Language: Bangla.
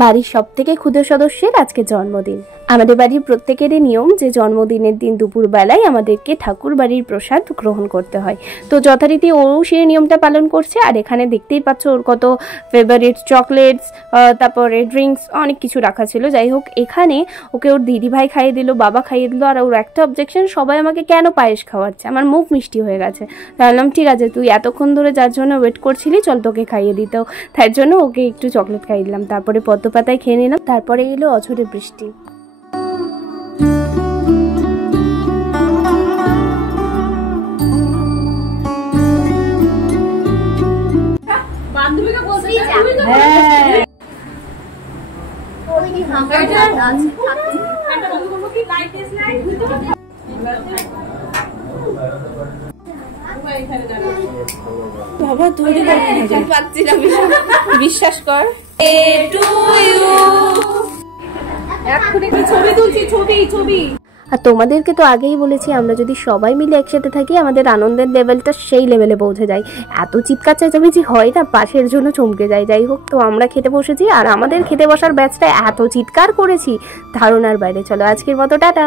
বাড়ির সবথেকে ক্ষুদ্র সদস্যের আজকে জন্মদিন। আমাদের বাড়ির প্রত্যেকেরই নিয়ম যে জন্মদিনের দিন দুপুরবেলায় আমাদেরকে ঠাকুর বাড়ির প্রসাদ গ্রহণ করতে হয়। তো যথারীতি ও সেই নিয়মটা পালন করছে। আর এখানে দেখতেই পাচ্ছ ওর কত ফেভারিট চকলেটস, তারপরে ড্রিঙ্কস, অনেক কিছু রাখা ছিল। যাই হোক, এখানে ওকে ওর দিদি ভাই খাইয়ে দিল, বাবা খাইয়ে দিল। আর ওর একটা অবজেকশন, সবাই আমাকে কেন পায়েস খাওয়াচ্ছে, আমার মুখ মিষ্টি হয়ে গেছে। তাহলাম ঠিক আছে, তুই এতক্ষণ ধরে যার জন্য ওয়েট করছিলি, চল তোকে খাইয়ে দিতেও। তার জন্য ওকে একটু চকলেট খাইয়ে দিলাম। তারপরে পদ্মপাতায় খেয়ে নিলাম। তারপরে এলো অঝরে বৃষ্টি। বাবা তুই পাচ্ছি না, বিশ্বাস কর। আর তোমাদেরকে তো আগেই বলেছি, আমরা যদি সবাই মিলে একসাথে থাকি আমাদের আনন্দের লেভেলটা সেই লেভেলে পৌঁছে যায়। এত চিৎকার চেঁচামেচি হয় না, পাশের জন্য চমকে যায়। যাই হোক, তো আমরা খেতে বসেছি। আর আমাদের খেতে বসার ব্যাচটা এত চিৎকার করেছি ধারণার বাইরে। চলো আজকের মতো টাটা।